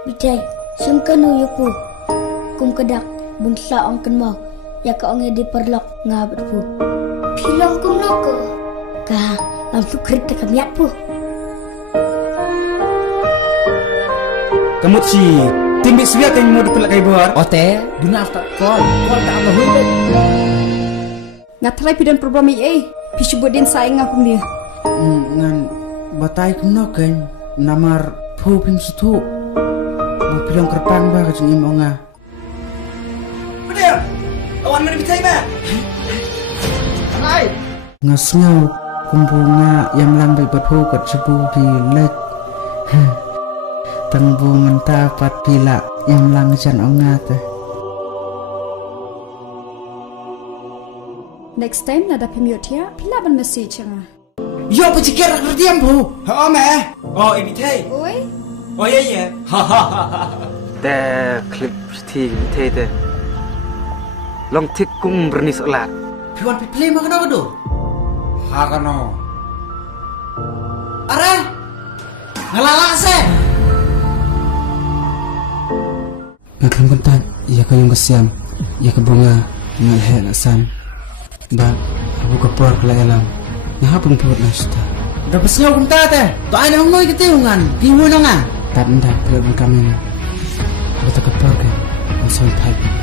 Bijay, sumkan uyuku. Kum kedak, bungsa ong kenmo. Ya ka ong di perlok ngabut pu. Pilong kum noko. Ka, langsung krit kamiat pu. Kamu si timbik siap yang mau dipelak kai buat. Ote, duna tak kol tak apa hui. Ngatrai pidan problem pisu bodin saing aku dia. Ngan batai kuno kan namar pu pim situ. Mau pilong kerpang ba kacang imonga. Udah, kawan mana bitai ba? Hai. Ngasngau kumbunga yang lambai berpu kat sebu pilek. Tangbungan tapat pila yang langjan ongat. Next time nada pemiotia pila ban message nga. Yo pecikir kerdiam bu. Oh meh. Oh ini teh. Oi, Oh iya iya.แต่คลิปที่เท่แต่ลองทิกกุ้งberani seolah Piwan pipli mah kenapa tuh? Hakano. Are. Ngelala se. Ngakam kentan, iya kayong kesiam, iya ke bunga, ngalhe nasan. Ba, abu kapor kelayalam. Ngahapang piwat na suta. Dapat senyaw kung tate. To ay na ngoy kitiungan. Piwo na nga. Tanda, piwat kami na. Ako takapor ka. Ang sawit hype.